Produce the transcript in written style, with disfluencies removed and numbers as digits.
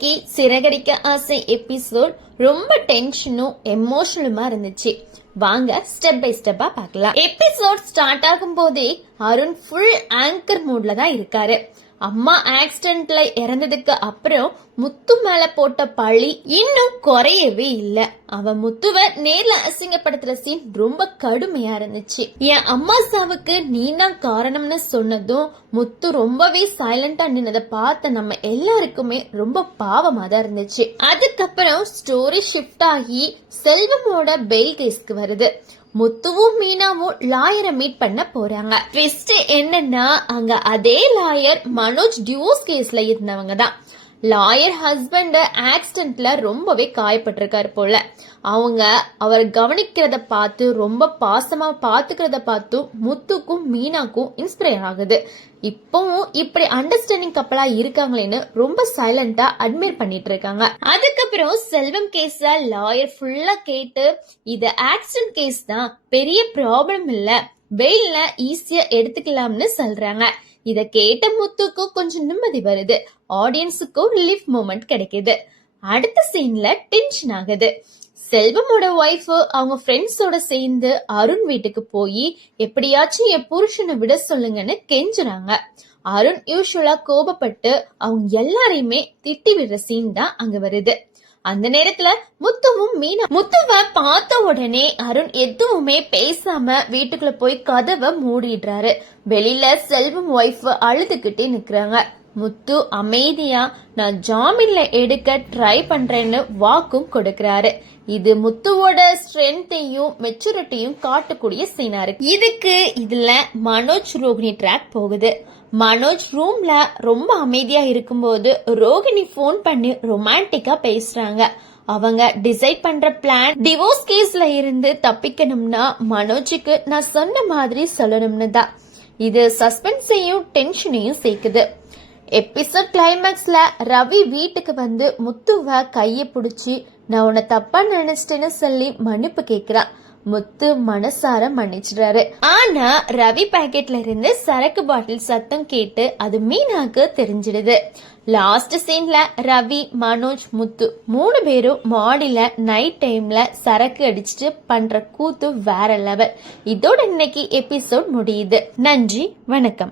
இன்னைக்கு சிறகடிக்க ஆசை எபிசோட் ரொம்ப டென்ஷனும் எமோஷனலுமா இருந்துச்சு. வாங்க ஸ்டெப் பை ஸ்டெப்பா பார்க்கலாம். எபிசோட் ஸ்டார்ட் ஆகும் போதே அருண் ஃபுல் ஆங்கர் மூட்ல தான் இருக்காரு. அம்மா ஆக்சிடென்ட்ல இறந்ததுக்கு அப்புறம் முத்து மேல போட்ட பழி இன்னும் குறையவே இல்ல. அவன் முத்துவ நேர்ல அசிங்கப்படுத்துற சீன் ரொம்ப கடுமையா இருந்துச்சு. என் அம்மா சாவுக்கு நீ தான் காரணம்னு சொன்னதும் முத்து ரொம்பவே சைலண்டா நின்னதை பார்த்த நம்ம எல்லாருக்குமே ரொம்ப பாவமா தான் இருந்துச்சு. அதுக்கப்புறம் ஸ்டோரி ஷிஃப்ட் ஆகி செல்வமோட பெயில் கேஸ்க்கு வருது. முத்துவும் மீனாவும் லாயரை மீட் பண்ண போறாங்க. ட்விஸ்ட் என்னன்னா அங்க அதே லாயர் மனோஜ் டிவோர்ஸ் கேஸ்ல இருந்தவங்க தான். லாயர் ஹஸ்பண்ட் ஆக்சிடென்ட்ல ரொம்பவே காயப்பட்டிருக்காரு போல. அவங்க அவர் கவனிக்கிறத பார்த்து ரொம்ப பாசமா பாத்துக்கிறத பார்த்து முத்துக்கும் மீனாக்கும் இன்ஸ்பயர் ஆகுது. இப்பவும் இப்படி அண்டர்ஸ்டாண்டிங் கப்பலா இருக்காங்களேன்னு ரொம்ப சைலண்டா அட்மைர் பண்ணிட்டு இருக்காங்க. அதுக்கப்புறம் செல்வம் கேஸ்ல லாயர் ஃபுல்லா கேட்டு இது ஆக்சிடென்ட் கேஸ் தான், பெரிய ப்ராப்ளம் இல்ல, பெயில்ல ஈஸியா எடுத்துக்கலாம்னு சொல்றாங்க. இத கேட்ட முத்துக்கு கொஞ்சம் நிம்மதி வருது. ஆடியன்ஸுக்கும் ரிலீஃப் மூமெண்ட் கிடைக்குது. அடுத்த சீன்ல டென்ஷன் ஆகுது. செல்வமோட ஒய்ஃப் அவங்க ஃப்ரெண்ட்ஸோட சேர்ந்து அருண் வீட்டுக்கு போய் எப்படியாச்சும் என் புருஷனை விட சொல்லுங்கன்னு கெஞ்சுறாங்க. அருண் யூஸ்வலா கோபப்பட்டு அவங்க எல்லாரையுமே திட்டி விடுற சீன் தான் அங்க வருது. அந்த நேரத்துல முத்துவும் மீனா முத்துவ பார்த்த உடனே அருண் எதுவுமே பேசாம வீட்டுக்குள்ள போய் கதவை மூடிடுறாரு. வெளியில செல்வம் ஒய்ஃப் அழுதுகிட்டே நிக்கிறாங்க. முத்து அமைதியா நான் ஜாமீன்ல எடுக்க ட்ரை பண்றேன்னு வாக்கும் கொடுக்கறாரு. இது முத்துவோட ஸ்ட்ரென்த்தையும் மெச்சூரிட்டியும் காட்டக்கூடிய சீனா இருக்கு. இதுல மனோஜ் ரோகிணி ட்ராக் போகுது. மனோஜ் ரூம்ல ரொம்ப அமைதியா இருக்கும்போது ரோகிணி போன் பண்ணி ரொமான்டிக்கா பேசுறாங்க. அவங்க டிசைட் பண்ற பிளான் டிவோர்ஸ் கேஸ்ல இருந்து தப்பிக்கணும்னா மனோஜுக்கு நான் சொன்ன மாதிரி சொல்லணும்னு தான். இது சஸ்பென்ஸையும் டென்ஷனையும் சேர்க்குது. எபிசோட் கிளைமேக்ஸ்ல ரவி வீட்டுக்கு வந்து முத்துவ கைய பிடிச்சி நான் உன்னை தப்பா நினைச்சிட்டேன்னு சொல்லி மன்னிப்பு கேக்குறான். முத்து மனசார மன்னிச்சிடுறாரு. ஆனா ரவி பாக்கெட்ல இருந்து சரக்கு பாட்டில் சத்தம் கேட்டு அது மீனாக்கு தெரிஞ்சிடுது. லாஸ்ட் சீன்ல ரவி, மனோஜ், முத்து 3 பேரும் மாடியில நைட் டைம்ல சரக்கு அடிச்சுட்டு பண்ற கூத்து வேற லெவல். இதோட இன்னைக்கு எபிசோட் முடியுது. நன்றி, வணக்கம்.